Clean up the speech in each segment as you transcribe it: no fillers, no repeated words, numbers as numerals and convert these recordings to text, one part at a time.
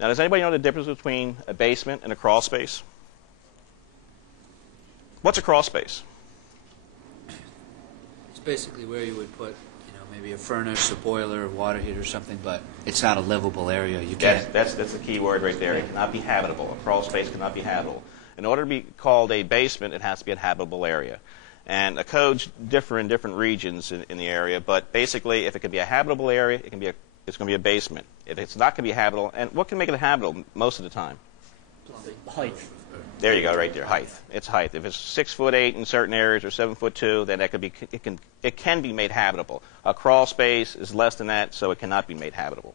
Now, does anybody know the difference between a basement and a crawl space? What's a crawl space? It's basically where you would put, maybe a furnace, a boiler, a water heater or something, but it's not a livable area. You can't. That's the key word right there. It cannot be habitable. A crawl space cannot be habitable. In order to be called a basement, it has to be a habitable area. And the codes differ in different regions in the area, but basically, if it can be a habitable area, it's going to be a basement. If it's not going to be habitable, and what can make it habitable most of the time? Height. There you go, right there, height. It's height. If it's 6'8" in certain areas or 7'2", then it can be made habitable. A crawl space is less than that, so it cannot be made habitable.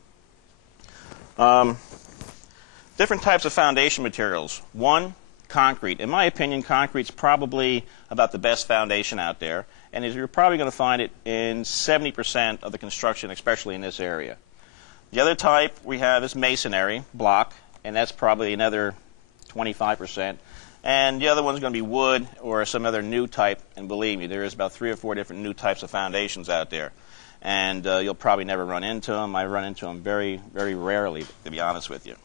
Different types of foundation materials. One, concrete. In my opinion, concrete's probably about the best foundation out there, and you're probably going to find it in 70% of the construction, especially in this area. The other type we have is masonry, block, and that's probably another 25%. And the other one's going to be wood or some other new type, and believe me, there is about 3 or 4 different new types of foundations out there. And you'll probably never run into them. I run into them very, very rarely, to be honest with you.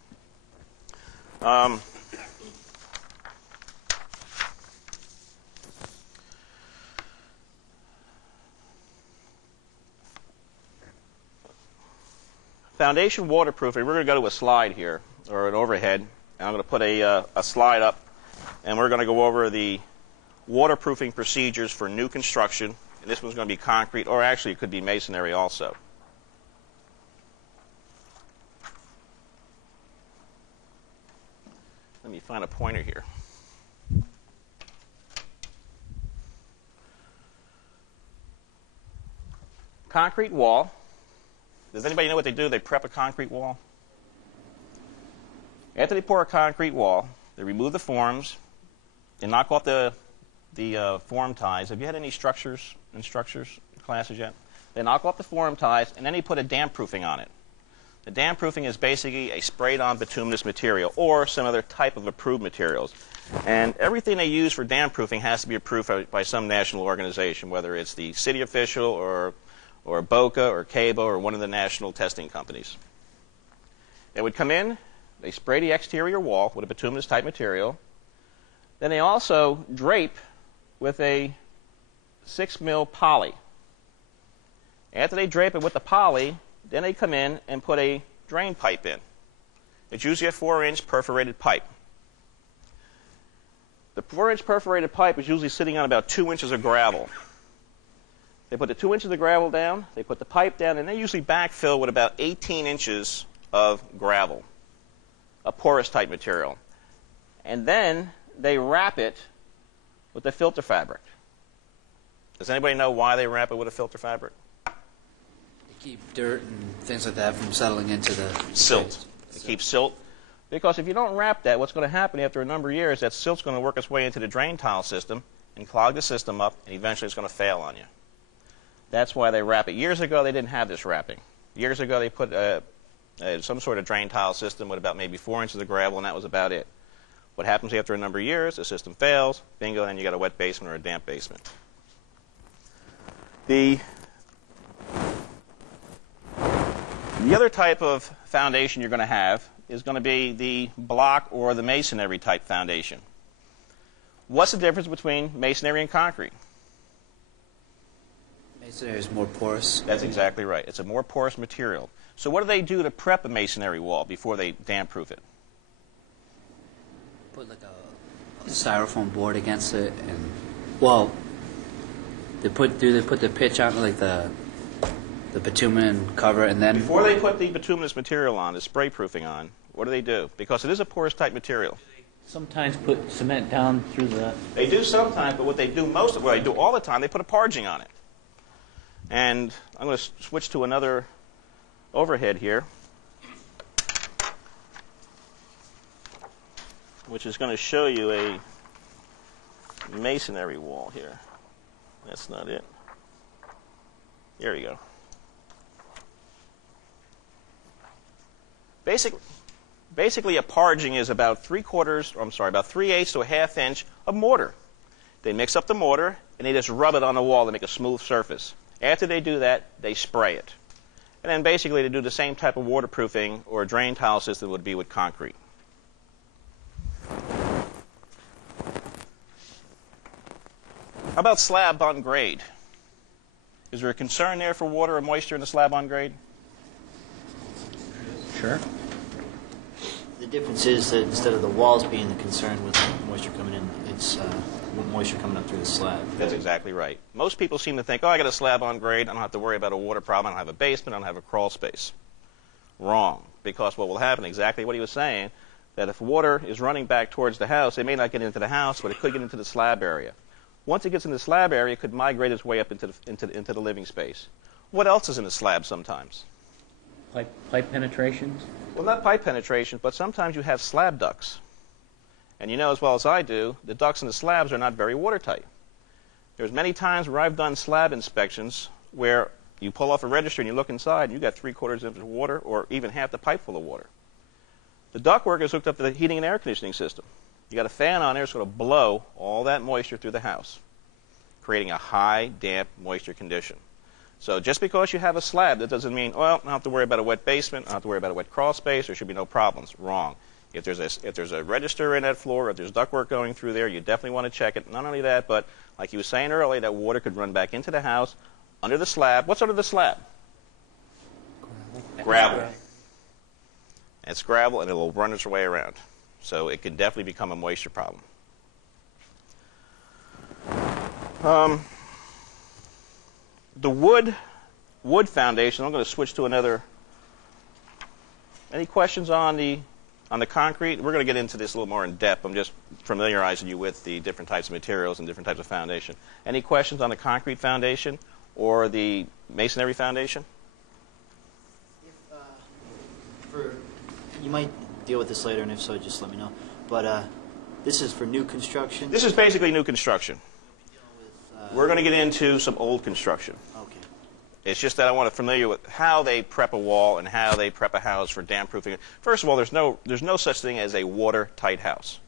Foundation waterproofing, we're going to go to a slide here, or an overhead. And I'm going to put a slide up, and we're going to go over the waterproofing procedures for new construction. And this one's going to be concrete, or actually it could be masonry also. Let me find a pointer here. Concrete wall. Does anybody know what they do? They prep a concrete wall. After they pour a concrete wall, they remove the forms, they knock off the form ties. Have you had any structures classes yet? They knock off the form ties, and then they put a damp proofing on it. The damp proofing is basically a sprayed-on bituminous material or some other type of approved materials. And everything they use for damp proofing has to be approved by some national organization, whether it's the city official or BOCA or CABO or one of the national testing companies. They would come in, they spray the exterior wall with a bituminous type material. Then they also drape with a 6 mil poly. After they drape it with the poly, then they come in and put a drain pipe in. It's usually a 4-inch perforated pipe. The 4-inch perforated pipe is usually sitting on about 2 inches of gravel. They put the 2 inches of gravel down, they put the pipe down, and they usually backfill with about 18 inches of gravel, a porous type material. And then they wrap it with the filter fabric. Does anybody know why they wrap it with a filter fabric? To keep dirt and things like that from settling into the silt. To keep silt. Because if you don't wrap that, what's going to happen after a number of years, that silt's going to work its way into the drain tile system and clog the system up, and eventually it's going to fail on you. That's why they wrap it. Years ago, they didn't have this wrapping. Years ago, they put some sort of drain tile system with about maybe 4 inches of gravel, and that was about it. What happens after a number of years, the system fails, bingo, then you got a wet basement or a damp basement. The other type of foundation you're going to have is going to be the block or the masonry type foundation. What's the difference between masonry and concrete? Masonry is more porous. That's exactly right. It's a more porous material. So what do they do to prep a masonry wall before they damp proof it? Put like a styrofoam board against it, and well, they put the pitch on, like the bitumen cover, and then before they put the bituminous material on, the spray proofing on, what do? Because it is a porous type material. Sometimes put cement down through the... They do sometimes, but what they do what they do all the time, they put a parging on it. And I'm going to switch to another overhead here, which is going to show you a masonry wall here. That's not it. There you go. Basically, a parging is about 3/8 to a 1/2 inch of mortar. They mix up the mortar, and they just rub it on the wall to make a smooth surface. After they do that, they spray it. And then basically to do the same type of waterproofing or drain tile system would be with concrete. How about slab on grade? Is there a concern there for water or moisture in the slab on grade? Sure. The difference is that instead of the walls being the concern with moisture coming in, it's moisture coming up through the slab. That's exactly right. Most people seem to think, oh, I got a slab on grade, I don't have to worry about a water problem, I don't have a basement, I don't have a crawl space. Wrong. Because what will happen, exactly what he was saying, that if water is running back towards the house, it may not get into the house, but it could get into the slab area. Once it gets in the slab area, it could migrate its way up into the living space. What else is in the slab sometimes? Pipe penetrations? Well, not pipe penetration, but sometimes you have slab ducts. And you know as well as I do, the ducts in the slabs are not very watertight. There's many times where I've done slab inspections where you pull off a register and you look inside and you got 3/4 inch of water or even half the pipe full of water. The ductwork is hooked up to the heating and air conditioning system. You got a fan on there that's going to blow all that moisture through the house, creating a high, damp moisture condition. So just because you have a slab, that doesn't mean, well, I don't have to worry about a wet basement, I don't have to worry about a wet crawl space, there should be no problems. Wrong. If there's a register in that floor, if there's ductwork going through there, you definitely want to check it. Not only that, but like you were saying earlier, that water could run back into the house, under the slab. What's under the slab? Gravel. It's gravel, and it will run its way around. So it could definitely become a moisture problem. The wood foundation, I'm going to switch to another. Any questions on the concrete? We're going to get into this a little more in depth. I'm just familiarizing you with the different types of materials and different types of foundation. Any questions on the concrete foundation or the masonry foundation? You might deal with this later, and if so, just let me know. But this is for new construction. This is basically new construction. We're going to get into some old construction. Okay. It's just that I want to familiar with how they prep a wall and how they prep a house for damp proofing. First of all, there's no such thing as a watertight house.